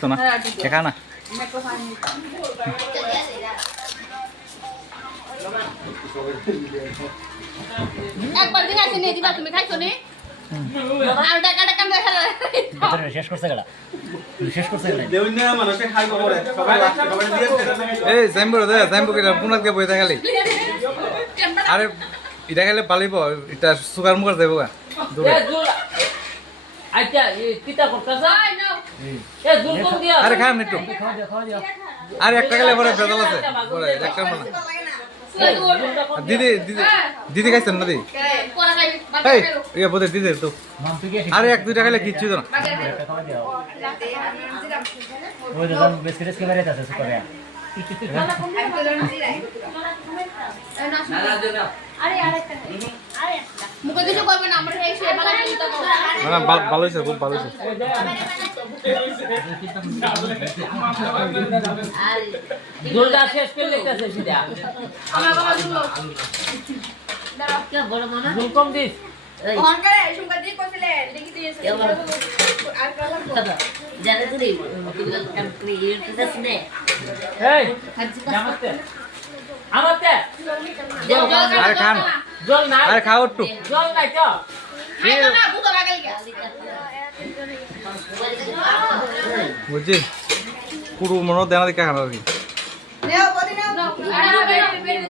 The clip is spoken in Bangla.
তো না একা না একবার দিন আছে নিয়ে দিবা তুমি খাইছো নি আর টাকা টাকা দেখা শেষ করছে গেলা শেষ করছে গেলা দেউন্যা মানুষে খাইবো পরে সবাই সবাই দিয়ে এই জাম্বো দে জাম্বো কে পুনাকে বইতা খালি আরে এটা খেলে পালিব এটা সুগার মুগার দেবো দূরে আচ্ছা কিতা করতেছ এ জুল কম দিয়া আরে খাম একটু খাওয়া দিও আরে একটা খেলে পরে বেজাল আছে পরে একটা মানে দিদি দিদি দিদি খাইছেন না দিদি এই ইয়া বদে দিদি তো নাম তুই কি আরে এক দুইটা খেলে কিচ্ছু তো না খাওয়া দিও ওই দাম বিস্কিট কে মেরে আছে সুপারে আরে আরেকটা আরে মুখে কিছু করবে না আমরা এই সেবা লাগি চিন্তা করব না ভালো হইছে খুব ভালো হইছে জলটা শেষ করে লইতাছে সিধা আমার বাবা দুলো দাঁড়াও কে বড় মনে জুল কম দিস অহংকারে সুন্দর দিয়ে কইছিলে দেখি দিয়েছে আর কালা জানে তো নেই তুমি কাম করে ইরতেছ নে এই জামাতে আমাতে আরে খান জল না আরে খাও একটু জল নাই তো খাই না ভুকা লাগাই গা বুঝছি পুরো মনে দেনা দিকে খানা আর কি নেও বদি নাও